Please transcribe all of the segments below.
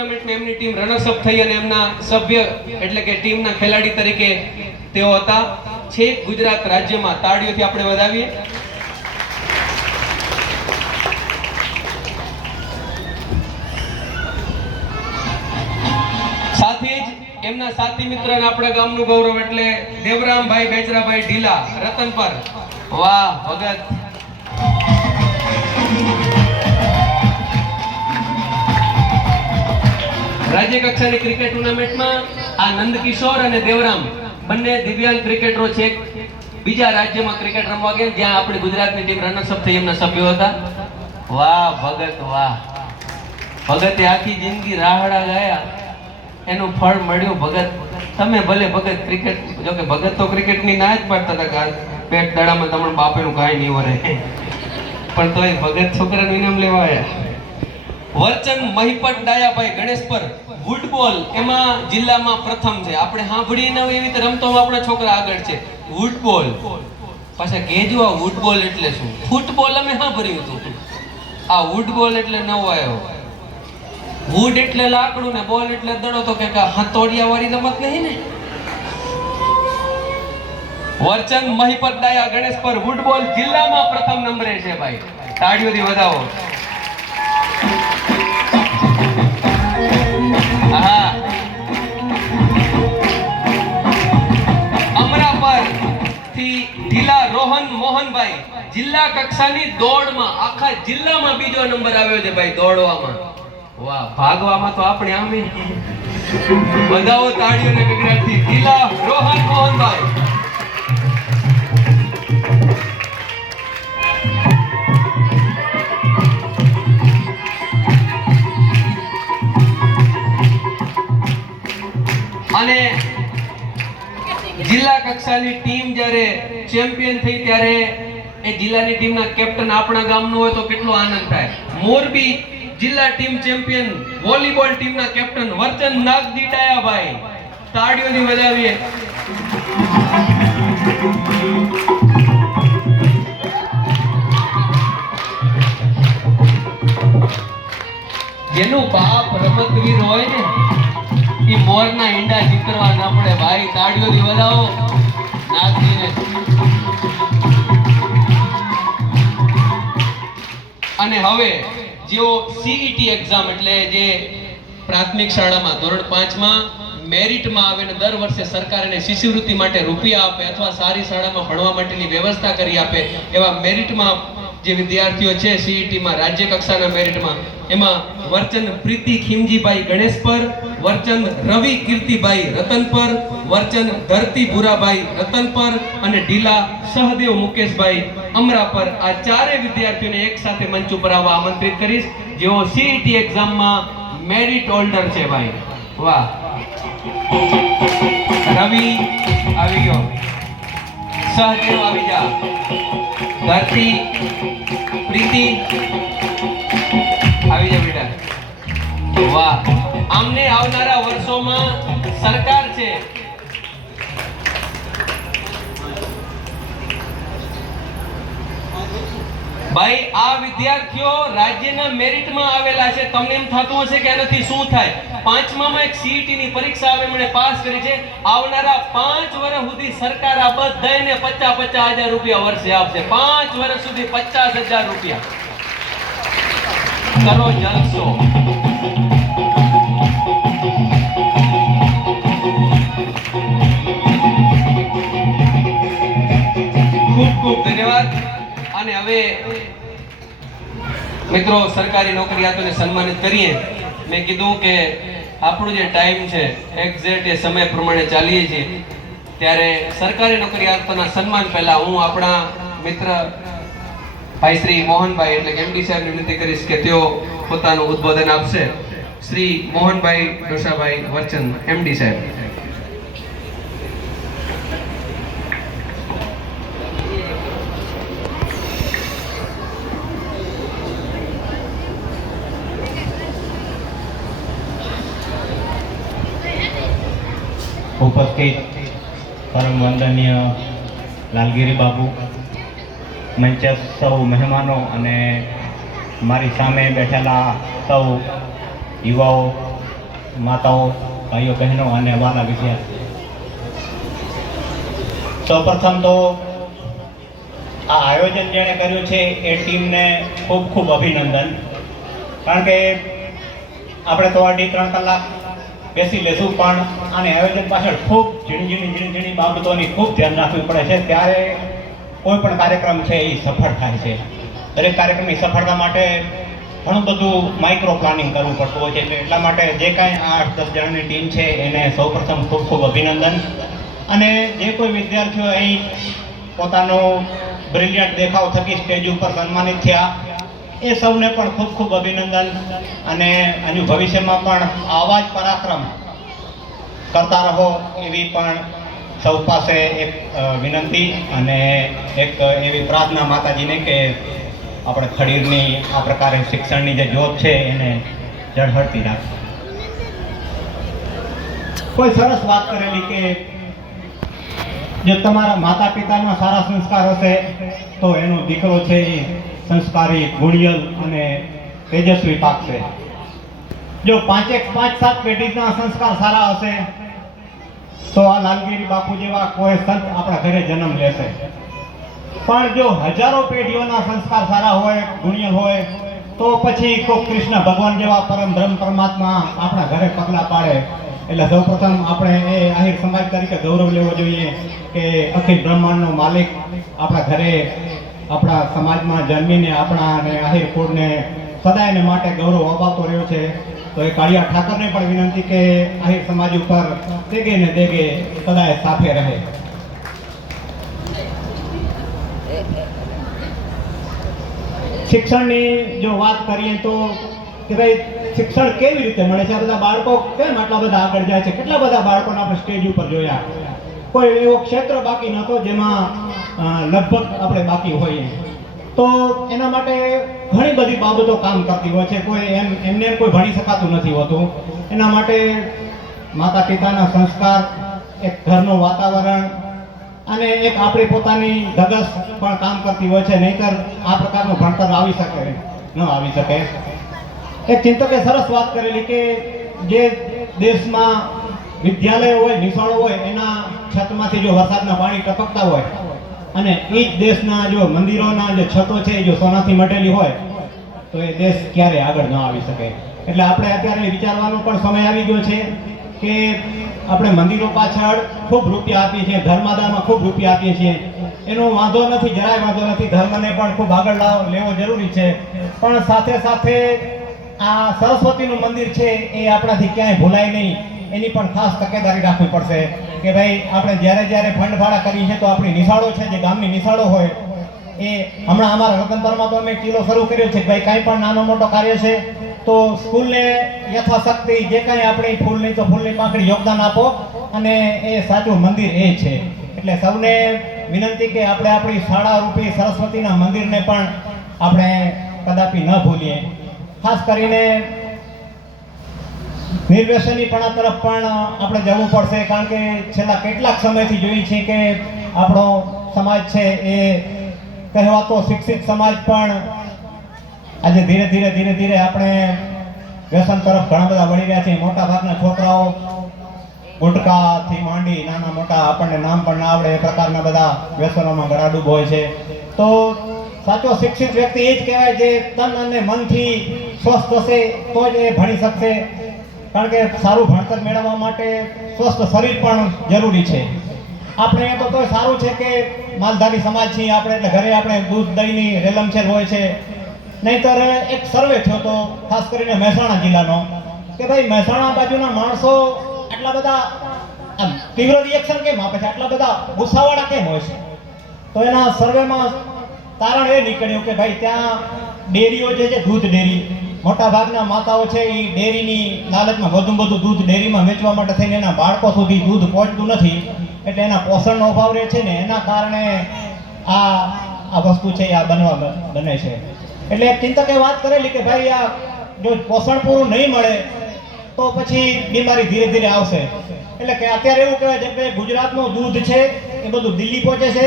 ટુર્નામેન્ટમાં એમની team runners up થઈ અને એમના સભ્ય એટલે કે ટીમના ખેલાડી તરીકે તેઓ હતા. છેક ગુજરાત રાજ્યમાં તાળીઓથી આપણે વધાવીએ. એમના સાથી મિત્ર આપણા ગામનું ગૌરવ એટલે દેવરામભાઈ બેચરાભાઈ ઢીલા રતન પર. વાહ, ભગત. રાજ્ય કક્ષાની ક્રિકેટ ટુર્નામેન્ટમાં આ નંદકિશોર અને દેવરામ બંને દિવ્યાંગ ક્રિકેટરો છે. બીજા રાજ્યમાં ક્રિકેટ રમવા ગયા, જ્યાં આપણી ગુજરાતની ટીમ રનર્સ અપ થઈ એમના સભ્યો હતા. વાહ, ભગત, વાહ. ભગતે આખી જિંદગી રાહડા ગયા. એનું ફળ મળ્યું ભગત. તમે ભલે ભગત ક્રિકેટ, જો કે ભગત તો ક્રિકેટની ના જ પાડતા હતા પેટ દડામાં તમારા બાપેનું કાંઈ નહીં વરે. પણ તોય ભગત છોકરાનું ઇનામ લેવા આવ્યા. વર્ચન મહિપત ડાયાભાઈ ગણેશ પર વુડબોલ એમાં જિલ્લામાં પ્રથમ છે. આપણે સાંભળીએ ને એવી રીતે રમતો આપણા છોકરા આગળ છે. વુડબોલ પાછા આ વુડબોલ એટલે શું? ફૂટબોલ અમે સાંભળ્યું હતું. આ વુડબોલ એટલે નવો આવ્યો વુડ એટલે લાકડું ને બોલ એટલે દડો તો કે હથોડિયા વાળી રમત નહીં ને? વર્ચન મહિપત ડાયા ગણેશ પર વુડબોલ જિલ્લામાં પ્રથમ નંબરે છે ભાઈ. તાળીઓથી વધાવો. અમરાપરથી રોહન મોહનભાઈ જિલ્લા કક્ષાની દોડમાં, આખા જિલ્લામાં બીજો નંબર આવ્યો છે ભાઈ દોડવામાં. વાહ, ભાગવામાં તો આપણે આમે બધાઓ તાળીઓને વિગ્રહથી ઢીલા રોહન મોહનભાઈ. અને જિલ્લા કક્ષાની ટીમ જ્યારે ચેમ્પિયન થઈ ત્યારે એ જિલ્લાની ટીમના કેપ્ટન આપણા ગામનો હોય તો કેટલો આનંદ થાય. મોરબી જિલ્લા ટીમ ચેમ્પિયન, વોલીબોલ ટીમના કેપ્ટન વર્ચન નાગદીડાયા ભાઈ તાળીઓથી વધાવીએ જેનું બાપ રમતવીર હોય ને ઈ મોરના ઈંડા ચિતરવા ના પડે. ભાઈ, તાળીઓથી વધાવો અને હવે, જેઓ સીઈટી એક્ઝામ એટલે જે પ્રાથમિક શાળામાં, ધોરણ પાંચમાં, મેરિટમાં આવે દર વર્ષે સરકાર એને શિષ્યવૃત્તિ માટે રૂપિયા આપે અથવા સારી શાળામાં ભણવા માટેની વ્યવસ્થા કરી આપે, એવા મેરિટમાં જે વિદ્યાર્થીઓ છે સીઈટીમાં રાજ્ય કક્ષાના મેરિટમાં, એમાં વર્ચન પ્રીતિ ખીમજીભાઈ ગણેશ પર વર્ચન રવિ કીર્તિભાઈ રતન પર વર્ચન ધરતી ભૂરાભાઈ રતન પર અને ઢીલા સહદેવ મુકેશભાઈ અમરા પર આ ચારે વિદ્યાર્થીઓને એક સાથે મંચ ઉપર આવવા આમંત્રિત કરીશ. જેઓ સીઈટી એક્ઝામમાં મેરિટ હોલ્ડર છે ભાઈ. વાહ. રવિ આવી ગયો. સહદેવ આવી જા. ધરતી, પ્રીતિ. આવી જા બેટા. વાહ. આમને આવનારા વર્ષોમાં સરકાર છે. ભાઈ, આ વિદ્યાર્થીઓ રાજ્યના મેરિટમાં આવેલા છે. તમને એમ થતું હશે કે આનાથી શું થાય? પાંચમામાં એક સીઈટી ની પરીક્ષા આવે મને પાસ કરી છે. આવનારા પાંચ વર્ષ સુધી સરકાર આ બધાને પચાસ પચાસ હજાર રૂપિયા વર્ષે આપશે. પાંચ વર્ષ સુધી પચાસ હજાર રૂપિયા. કરો જલસો હવે મિત્રો સરકારી નોકરિયાતોને સન્માનિત કરીએ. મેં કીધું કે આપણો જે ટાઈમ છે એક્ઝેક્ટ એ સમય પ્રમાણે ચાલીએ છીએ. ત્યારે સરકારી નોકરિયાતોના સન્માન પહેલા હું આપણા મિત્ર ભાઈ શ્રી મોહનભાઈ, એટલે કે એમડી સાહેબને વિનંતી કરીશ કે તેઓ પોતાનું ઉદ્બોધન આપશે. શ્રી મોહનભાઈ ડોસાભાઈ વર્ચન એમડી સાહેબ. ઉપસ્થિત પરમ વંદનીય લાલગીરી બાબુ મંચ સૌ મહેમાનો અને મારી સામે બેઠેલા સૌ યુવાઓ, માતાઓ, ભાઈઓ, બહેનો અને વાલા વિદ્યાર્થી સૌપ્રથમ તો આ આયોજન જેણે કર્યું છે એ ટીમને ખૂબ ખૂબ અભિનંદન. કારણ કે આપણે તો અઢી ત્રણ કલાક બેસી લેશું, પણ આને આયોજન પાછળ ખૂબ ઝીણી ઝીણી ઝીણી ઝીણી બાબતોની ખૂબ ધ્યાન રાખવી પડે છે. ત્યારે કોઈ પણ કાર્યક્રમ છે એ સફળ થાય છે. દરેક કાર્યક્રમની સફળતા માટે ઘણું બધું માઇક્રો પ્લાનિંગ કરવું પડતું હોય છે. એટલે એટલા માટે જે કાંઈ આઠ દસ જણાની ટીમ છે, એને સૌપ્રથમ ખૂબ ખૂબ અભિનંદન. અને જે કોઈ વિદ્યાર્થીઓ અહીં પોતાનો બ્રિલિયન્ટ દેખાવ થકી સ્ટેજ ઉપર સન્માનિત થયા એ સૌને પણ ખૂબ ખૂબ અભિનંદન અને હજુ ભવિષ્યમાં પણ આવા જ પરાક્રમ કરતા રહો એવી પણ સૌ પાસે એક વિનંતી અને એક એવી પ્રાર્થના માતાજીને કે આપણે ખડીરની આ પ્રકારે શિક્ષણની જે જોત છે એને ઝળહળતી રાખે કોઈ સરસ વાત કરેલી કે જો તમારા માતા પિતાના સારા સંસ્કાર હશે તો એનો દીકરો છે એ સંસ્કારી, ગુણિયલ અને તેજસ્વી પાક છે. જો પાંચેક પાંચ સાત પેઢીના સંસ્કાર સારા હશે, તો આ લાલગીરી બાપુ જેવા કોઈ સંત આપણા ઘરે જન્મ લેશે. પણ જો હજારો પેઢીઓના સંસ્કાર સારા હોય, ગુણિયલ હોય, તો પછી કોઈ કૃષ્ણ ભગવાન જેવા પરમ બ્રહ્મ પરમાત્મા આપણા ઘરે પગલા પાડે. એટલે સૌપ્રથમ આપણે એ આહિર સમાજ તરીકે ગૌરવ લેવો જોઈએ કે અખિલ બ્રહ્માંડનો માલિક આપણા ઘરે આપણા સમાજમાં જન્મીને આપણા અને આહિર કુળને સદાયને માટે ગૌરવ અપાતો રહ્યો છે. તો એ કાળિયા ઠાકરને પણ વિનંતી કે આહિર સમાજ ઉપર દેગે ને દેગે સદાય સાથે રહે. શિક્ષણની જો વાત કરીએ તો કે ભાઈ શિક્ષણ કેવી રીતે મળે છે? આ બધા બાળકો કેમ આટલા બધા આગળ જાય છે? કેટલા બધા બાળકોને આપણે સ્ટેજ ઉપર જોયા? કોઈ એવો ક્ષેત્ર બાકી નહોતો જેમાં લગભગ આપણે બાકી હોઈએ. તો એના માટે ઘણી બધી બાબતો કામ કરતી હોય છે. કોઈ એમ, એમને એમ કોઈ ભણી શકાતું નથી હોતું. એના માટે માતા પિતાના સંસ્કાર, એક ઘરનું વાતાવરણ અને એક આપણી પોતાની ધગસ પણ કામ કરતી હોય છે. નહીતર આ પ્રકારનું ભણતર આવી શકે, ન આવી શકે. એક ચિંતકે સરસ વાત કરેલી કે જે દેશમાં વિદ્યાલય હોય, નિશાળો હોય, એના છતમાંથી જો વરસાદના પાણી ટપકતા હોય અને એ જ દેશના જો મંદિરોના જે છતો છે જો સોનાથી મટેલી હોય, તો એ દેશ ક્યારે આગળ ન આવી શકે. એટલે આપણે અત્યારે વિચારવાનો પણ સમય આવી ગયો છે કે આપણે મંદિરો પાછળ ખૂબ રૂપિયા આપીએ છીએ ધર્માદામાં ખૂબ રૂપિયા આપીએ છીએ. એનો વાંધો નથી, જરાય વાંધો નથી, ધર્મને પણ ખૂબ આગળ લાવ, લેવો જરૂરી છે. પણ સાથે સાથે આ સરસ્વતીનું મંદિર છે, એ આપણાથી ક્યાંય ભૂલાય નહીં. એની પણ ખાસ તકેદારી રાખવી પડશે કે ભાઈ, આપણે જ્યારે જ્યારે ફંડ ભાડા કરીએ છીએ તો આપણી નિશાળો છે, જે ગામની નિશાળો હોય, એ હમણાં અમારા રતનપરમાં તો અમે કિલો શરૂ કર્યો છે ભાઈ, કાંઈ પણ નાનો મોટો કાર્ય છે, તો સ્કૂલને યથાશક્તિ જે કાંઈ આપણી ફૂલની તો ફૂલની પાંખડી યોગદાન આપો અને એ સાચું મંદિર એ છે. એટલે સૌને વિનંતી કે આપણે આપણી શાળા રૂપી સરસ્વતીના મંદિરને પણ આપણે કદાપી ન ભૂલીએ. ખાસ કરીને નિર્વ્યસનીપણા તરફ પણ આપણે જવું પડશે, કારણ કે છેલ્લા કેટલાક સમયથી જોઈએ છીએ કે આપણો સમાજ છે એ કહેવાતો શિક્ષિત સમાજ પણ આજે ધીરે ધીરે ધીરે ધીરે આપણે વ્યસન તરફ ઘણા બધા વળી રહ્યા છે મોટા ભાગના છોકરાઓ ગુટકાથી માંડી નાના મોટા આપણને નામ પણ ના આવડે, એ પ્રકારના બધા વ્યસનોમાં ગળાડૂબ હોય છે. તો સાચો શિક્ષિત વ્યક્તિ એ જ કહેવાય જે તન અને મનથી સ્વસ્થ હશે, તો જ એ ભણી શકશે. કારણ કે સારું ભણતર મેળવવા માટે સ્વસ્થ શરીર પણ જરૂરી છે. આપણે તો તો સારું છે કે માલધારી સમાજ છીએ આપણે ઘરે આપણે દૂધ દહીંની રેલમછેલ હોય છે. નહીતર એક સર્વે થયો તો, ખાસ કરીને મહેસાણા જિલ્લાનો, કે ભાઈ મહેસાણા બાજુના માણસો આટલા બધા તીવ્ર રિએક્શન કેમ આપે છે? આટલા બધા ગુસ્સાવાળા કેમ હોય છે? તો એના સર્વેમાં તારણ એ નીકળ્યું કે ભાઈ ત્યાં ડેરીઓ જે છે, દૂધ ડેરી મોટા ભાગના માતાઓ છે એ ડેરીની લાલચમાં વધુ વધુ દૂધ ડેરીમાં વેચવા માટે થઈને એના બાળકો સુધી દૂધ પહોંચતું નથી. એટલે એના પોષણનો અભાવ રહે છે ને એના કારણે આ આ વસ્તુ છે આ બનવા બને છે. એટલે ચિંતકે વાત કરેલી કે ભાઈ આ જો પોષણ પૂરું નહીં મળે તો પછી બીમારી ધીરે ધીરે આવશે. એટલે કે અત્યારે એવું કહેવાય છે કે ગુજરાતનું દૂધ છે એ બધું દિલ્હી પહોંચે છે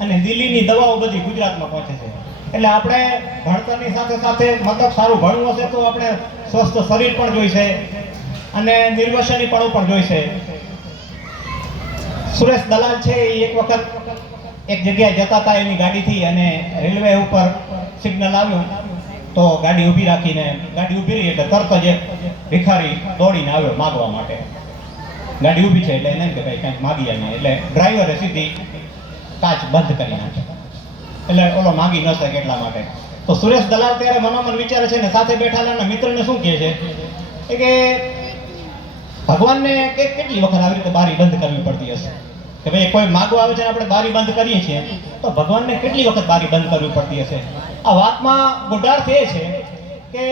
અને દિલ્હીની દવાઓ બધી ગુજરાતમાં પહોંચે છે. એટલે આપણે ભણતરની સાથે સાથે મતલબ સારું ભણવું હશે તો આપણે સ્વસ્થ શરીર પણ જોઈશે અને નિર્વસની પણ જોઈશે સુરેશ દલાલ છે એ એક વખત એક જગ્યાએ જતા હતા એની ગાડીથી અને રેલવે ઉપર સિગ્નલ આવ્યું તો ગાડી ઊભી રાખીને, ગાડી ઊભી રહી એટલે તરત જ એક ભિખારી દોડીને આવ્યો માગવા માટે. ગાડી ઊભી છે એટલે એને કે ભાઈ કંઈક માગી આવીએ. એટલે ડ્રાઈવરે સીધી કાચ બંધ કરી નાખી. એટલે ઓલો માગી ન શકે એટલા માટે. તો સુરેશ દલાલ ત્યારે મનોમન વિચારે છે ને સાથે બેઠેલા મિત્રને શું કહે છે? કે ભગવાનને કે કેટલી વખત આવી રીતે બારી બંધ કરવી પડતી હશે? કે ભાઈ કોઈ માગવા આવે છે આપણે બારી બંધ કરીએ છીએ, તો ભગવાનને કેટલી વખત બારી બંધ કરવી પડતી હશે? આ વાતમાં ગુઢાર્થ એ છે કે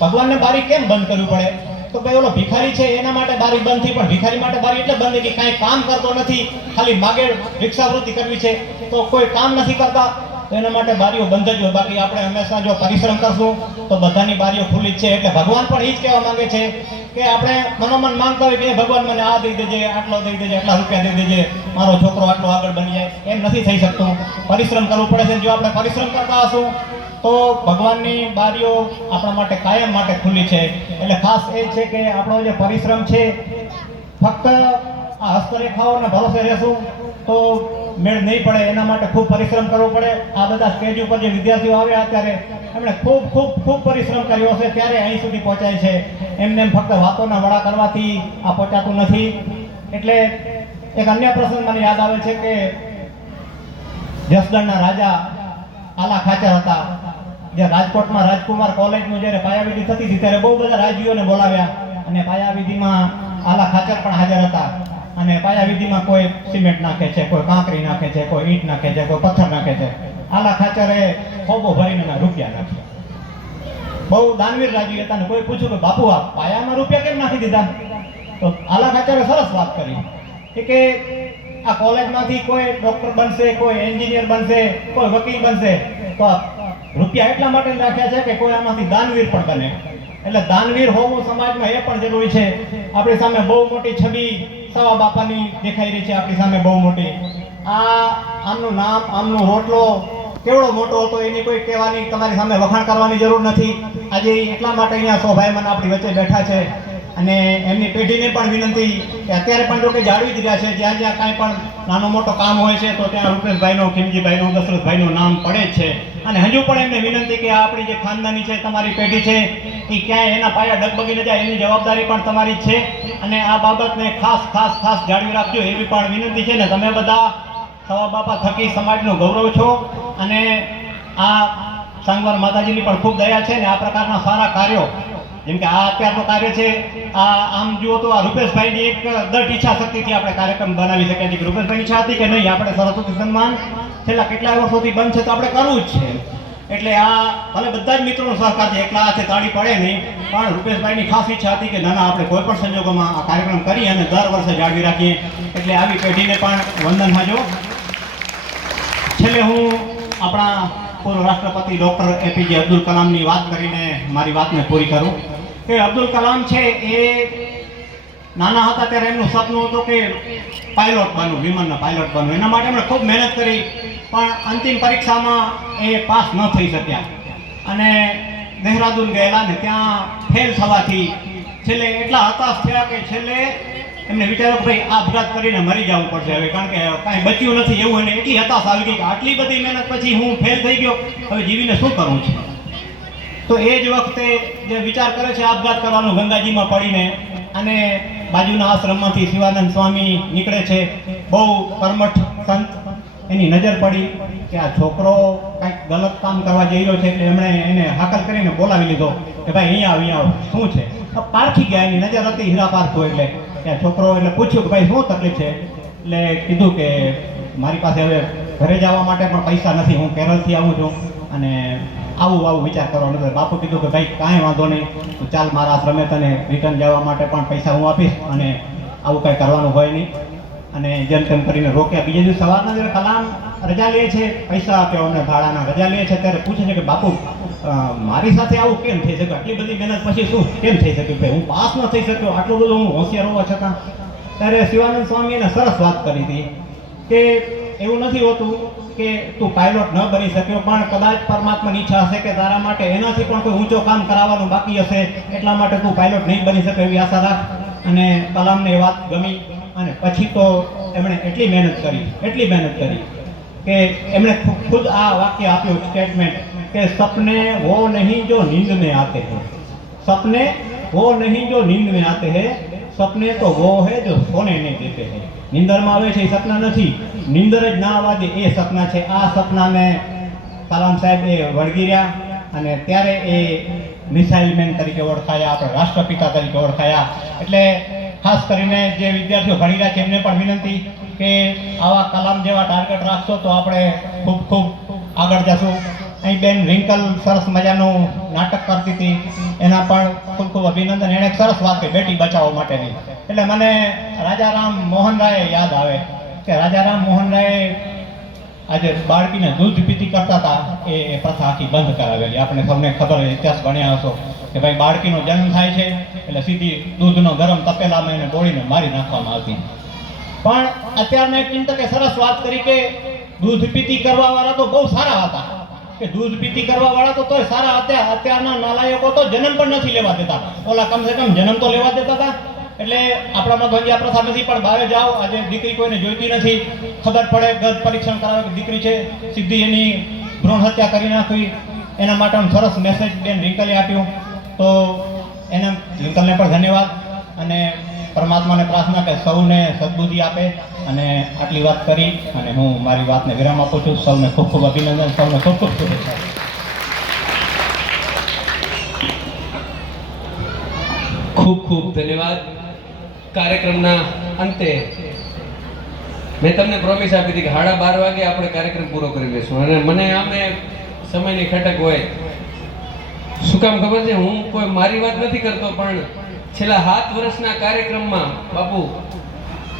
ભગવાનને બારી કેમ બંધ કરવી પડે? તો ભાઈ ઓલો ભિખારી છે, એના માટે બારી બંધ થઈ પણ ભિખારી માટે બારી એટલે બંધ કે કાંઈ કામ કરતો નથી, ખાલી માગે ભિક્ષાવૃત્તિ કરવી છે. તો કોઈ કામ નથી કરતા, તો એના માટે બારીઓ બંધ જ હોય. બાકી આપણે હંમેશા જો પરિશ્રમ કરશું, તો બધાની બારીઓ ખુલ્લી જ છે. એટલે ભગવાન પણ એ જ કહેવા માંગે છે કે આપણે મનોમન માંગતા હોય કે ભગવાન મને આ દઈ દેજે, આટલો દઈ દેજે, આટલા રૂપિયા દઈ દેજે, મારો છોકરો આટલો આગળ બની જાય. એમ નથી થઈ શકતું. પરિશ્રમ કરવું પડે છે. જો આપણે પરિશ્રમ કરતા હશું તો ભગવાનની બારીઓ આપણા માટે કાયમ માટે ખુલ્લી છે. એટલે ખાસ એ છે કે આપણો જે પરિશ્રમ છે, ફક્ત આ હસ્તરેખાઓને ભરોસે રહેશું તો મેળ નહીં પડે, એના માટે ખૂબ પરિશ્રમ કરવો પડે. આ બધા સ્ટેજ ઉપર જે વિદ્યાર્થીઓ આવ્યા અત્યારે, એમણે ખૂબ ખૂબ ખૂબ પરિશ્રમ કર્યો છે ત્યારે અહીં સુધી પહોંચાય છે. એમને એમ ફક્ત વાતોના વડા કરવાથી આ પહોંચાતું નથી. એટલે એક અન્ય પ્રસંગ મને યાદ આવે છે કે જસદણના રાજા આલા ખાચર હતા. જે રાજકોટમાં રાજકુમાર કોલેજનું જ્યારે પાયાવિધિ થતી હતી, ત્યારે બહુ બધા રાજવીઓને બોલાવ્યા અને પાયાવિધિમાં આલા ખાચર પણ હાજર હતા. અને પાયાવિધિમાં કોઈ સિમેન્ટ નાખે છે, કોઈ કાંકરી નાખે છે, કોઈ ઈંટ નાખે છે, કોઈ પથ્થર નાખે છે. આલા ખાચરે ખોબો ભરીને રૂપિયા નાખ્યા. બહુ દાનવીર રાજી હતા ને કોઈ પૂછ્યું કે, બાપુ, આ પાયામાં રૂપિયા કેમ નાખી દીધા? તો આલા ખાચરે સરસ વાત કરી. કે આ કોલેજમાંથી કોઈ ડોક્ટર બનશે, કોઈ એન્જિનિયર બનશે, કોઈ વકીલ બનશે, તો રૂપિયા એટલા માટે રાખ્યા છે કે કોઈ આમાંથી દાનવીર પણ બને. એટલે દાનવીર હોવું સમાજમાં એ પણ જરૂરી છે. આપણી સામે બહુ મોટી છબી સવા બાપાની દેખાઈ રહી છે આપણી સામે બહુ મોટી. આ આમનું નામ, આમનું હોટલો કેવડો મોટો હતો એની કોઈ કહેવાની તમારી સામે વખાણ કરવાની જરૂર નથી. આજે એટલા માટે અહીંયા સો મને આપણી વચ્ચે બેઠા છે. અને એમની પેઢીને પણ વિનંતી કે અત્યારે પણ જો કે જાળવી જ રહ્યા છે. જ્યાં જ્યાં કાંઈ પણ નાનો મોટો કામ હોય છે તો ત્યાં રૂપેશભાઈનો, ખીમજીભાઈનું, દશરથભાઈનું નામ પડે જ છે. અને હજુ પણ એમને વિનંતી કે આપણી જે ખાનદાની છે, તમારી પેઢી છે, એ ક્યાંય એના પાયા ડગબગી ન જાય એની જવાબદારી પણ તમારી છે. અને આ બાબતને ખાસ ખાસ ખાસ જાળવી રાખજો એવી પણ વિનંતી છે ને તમે બધા સવા બાપા થકી સમાજનું ગૌરવ છો. અને આ સાંગવાર માતાજીની પણ ખૂબ દયા છે ને આ પ્રકારના સારા કાર્યો જેમ કે આ અત્યારનું કાર્ય છે. આ આમ જુઓ તો આ રૂપેશભાઈની એક દટ ઈચ્છા શક્તિથી આપણે કાર્યક્રમ બનાવી શકીએ છીએ. રૂપેશભાઈ ઈચ્છા હતી કે નહીં, આપણે સરસ્વતી સન્માન છેલ્લા કેટલાય વર્ષોથી બંધ છે, તો આપણે કરવું જ છે. એટલે આ ભલે બધા જ મિત્રોનો સહકાર છે, એકલા હાથે તાળી પડે નહીં, પણ રૂપેશભાઈની ખાસ ઈચ્છા હતી કે નાના આપણે કોઈ પણ સંજોગોમાં આ કાર્યક્રમ કરી અને દર વર્ષે જાળવી રાખીએ. એટલે આવી પેઢીને પણ વંદન હાજો. છેલ્લે હું આપણા પૂર્વ રાષ્ટ્રપતિ ડૉક્ટર એપીજે અબ્દુલ કલામની વાત કરીને મારી વાતને પૂરી કરું. કે અબ્દુલ કલામ છે, એ નાના હતા ત્યારે એમનું સપનું હતું કે પાયલોટ બનવું, વિમાનના પાયલોટ બનવું. એના માટે એમણે ખૂબ મહેનત કરી, પણ અંતિમ પરીક્ષામાં એ પાસ ન થઈ શક્યા. અને દહેરાદૂન ગયેલા ને ત્યાં ફેલ થવાથી છેલ્લે એટલા હતાશ થયા કે છેલ્લે એમને વિચાર્યું કે ભાઈ આ આપઘાત કરીને મરી જવું પડશે હવે કારણ કે કાંઈ બચ્યું નથી એવું એને એટલી હતાશ આવી ગઈ કે આટલી બધી મહેનત પછી હું ફેલ થઈ ગયો હવે જીવીને શું કરવું છે? તો એ જ વખતે જે વિચાર કરે છે આપઘાત કરવાનો ગંગાજીમાં પડીને અને બાજુના આશ્રમમાંથી શિવાનંદ સ્વામી નીકળે છે બહુ કર્મઠ સંત એની નજર પડી કે આ છોકરો કંઈક ગલત કામ કરવા જઈ રહ્યો છે એટલે એમણે એને હાકલ કરીને બોલાવી લીધો કે ભાઈ અહીંયા આવ, શું છે? પારખી ગયા એની નજર હતી હીરા પારખું એટલે. કે છોકરો એટલે પૂછ્યું કે ભાઈ શું તકલીફ છે? એટલે કીધું કે મારી પાસે હવે ઘરે જવા માટે પણ પૈસા નથી. હું કેરળથી આવું છું અને આવું આવું વિચાર કરવાનો હતો. બાપુ કીધું કે ભાઈ કાંઈ વાંધો નહીં. ચાલ મારા આશ્રમે તને રિટર્ન જવા માટે પણ પૈસા હું આપીશ અને આવું કાંઈ કરવાનું હોય નહીં. અને જેમ તેમ કરીને રોક્યા. બીજે દિવસ સવારના જ્યારે કલામ રજા લે છે, પૈસા આપે અને ભાડાના રજા લે છે, ત્યારે પૂછે છે કે બાપુ મારી સાથે આવું કેમ થઈ શક્યું? આટલી બધી મહેનત પછી શું? કેમ થઈ શક્યું? ભાઈ, હું પાસ ન થઈ શક્યો. આટલું બધું હું હોશિયાર હોવા છતાં. ત્યારે શિવાનંદ સ્વામીએ એને સરસ વાત કરી હતી કે એવું નથી હોતું કે તું પાયલોટ ન બની શક્યો, પણ કદાચ પરમાત્માની ઈચ્છા હશે કે તારા માટે એનાથી પણ કોઈ ઊંચો કામ કરાવવાનું બાકી હશે. એટલા માટે તું પાયલોટ નહીં બની શકે એવી આશા રાખ. અને કલામને એ વાત ગમી. અને પછી તો એમણે એટલી મહેનત કરી, એટલી મહેનત કરી કે એમણે ખુદ આ વાક્ય આપ્યું સ્ટેટમેન્ટ કે સપને વો નહીં જો નીંદ में आते हैं सपने वो नहीं जो नींद में आते हैं सपने तो वो है जो सोने नहीं देते हैं નીંદરમાં આવે છે એ સપના નથી નીંદર જ ના આવવા દે એ સપના છે આ સપનાને કલામ સાહેબ એ વળગી રહ્યા અને ત્યારે એ મિસાઇલ મેન તરીકે ઓળખાયા આપણે રાષ્ટ્રપિતા તરીકે ઓળખાયા એટલે ખાસ કરીને જે વિદ્યાર્થીઓ ભણી રહ્યા છે એમને પણ વિનંતી કે આવા કલામ જેવા ટાર્ગેટ રાખશો તો આપણે ખૂબ ખૂબ આગળ જશું અહીં બેન રિંકલ સરસ મજાનું નાટક કરતી હતી. એના પણ ખૂબ ખૂબ અભિનંદન. એણે સરસ વાત કરી બેટી બચાવવા માટેની. એટલે મને રાજારામ મોહન રાય યાદ આવે કે રાજારામ મોહન રાય આજે બાળકીને દૂધ પીતી કરતા હતા. એ પ્રથા આખી બંધ કરાવેલી. આપણે સૌને ખબર ઇતિહાસ ભણ્યા હશો કે ભાઈ બાળકીનો જન્મ થાય છે એટલે સીધી દૂધનો ગરમ તપેલામાં એને ડોળીને મારી નાખવામાં આવતી. પણ અત્યારના એક ચિંતકે સરસ વાત કરી કે દૂધ પીતી કરવા વાળા તો બહુ સારા હતા. કે દૂધ પીતી કરવા વાળા તો તોય સારા હતા. અત્યારના નાલાયકો તો જન્મ પણ નથી લેવા દેતા. ઓલા કમસે કમ જન્મ તો લેવા દેતા હતા. એટલે આપણામાં હજી પ્રથા નથી, પણ બહાર જાઓ. આજે દીકરી કોઈને જોઈતી નથી. ખબર પડે ગર્ભ પરીક્ષણ કરાવે કે દીકરી છે. સીધી એની ભ્રૂણ હત્યા કરી નાખવી એના માટેનું સરસ મેસેજ બેન રિંકલે આપ્યો. તો એને, રિંકલને પણ ધન્યવાદ. અને પરમાત્માને પ્રાર્થના કે સૌને સદબુદ્ધિ આપે અને આટલી વાત કરી અને હું મારી વાતને વિરામ આપું છું. સૌને ખૂબ ખૂબ અભિનંદન, સૌને ખૂબ ખૂબ શુભેચ્છા ખૂબ ખૂબ ધન્યવાદ. કાર્યક્રમના અંતે મેં તમને પ્રોમિસ આપી હતી કે સાડા બાર વાગે આપણે કાર્યક્રમ પૂરો કરી લઈશું અને મને આમે સમયની ખટક હોય. શું કામ ખબર છે? હું કોઈ મારી વાત નથી કરતો, પણ છેલ્લા સાત વર્ષના કાર્યક્રમમાં બાપુ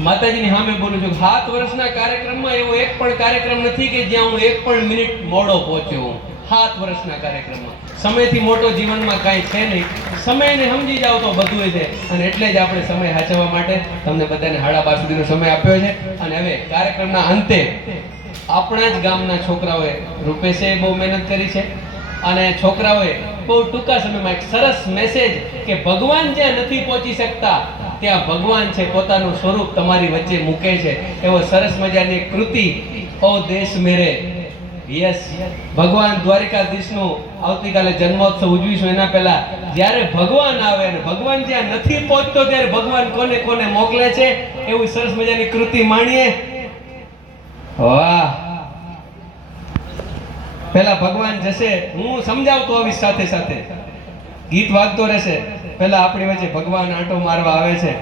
માતાજીની સામે બોલું છું સાત વર્ષના કાર્યક્રમમાં એવો એક પણ કાર્યક્રમ નથી કે જ્યાં હું એક પણ મિનિટ મોડો પહોંચ્યો હું સાત વર્ષના કાર્યક્રમમાં. સમયથી મોટો જીવનમાં કાંઈ છે નહીં. સમયને સમજી જાવ તો બધું છે. અને એટલે જ આપણે સમય સાચવવા માટે તમને બધાને હાડા બાર સુધીનો સમય આપ્યો છે. અને હવે કાર્યક્રમના અંતે આપણા જ ગામના છોકરાઓએ રૂપેશે બહુ મહેનત કરી છે. અને છોકરાઓએ બહુ ટૂંકા સમયમાં એક સરસ મેસેજ કે ભગવાન જ્યાં નથી પહોંચી શકતા, ત્યાં ભગવાન છે, પોતાનું સ્વરૂપ તમારી વચ્ચે મૂકે છે. એવો સરસ મજાની કૃતિ, ઓ દેશ મેરે. યસ ભગવાન દ્વારિકાધીશનું આવતીકાલે જન્મોત્સવ ઉજવીશું. એના પહેલા જ્યારે ભગવાન આવે અને ભગવાન જ્યાં નથી પહોંચતો, ત્યારે ભગવાન કોને કોને મોકલે છે? એવું સરસ મજાની કૃતિ માણીએ. વાહ! પેલા ભગવાન જશે, હું સમજાવતો આવીશ સાથે સાથે. ગીત વાગતો રહેશે. પેલા આપણી વચ્ચે ભગવાન આંટો મારવા આવે છે.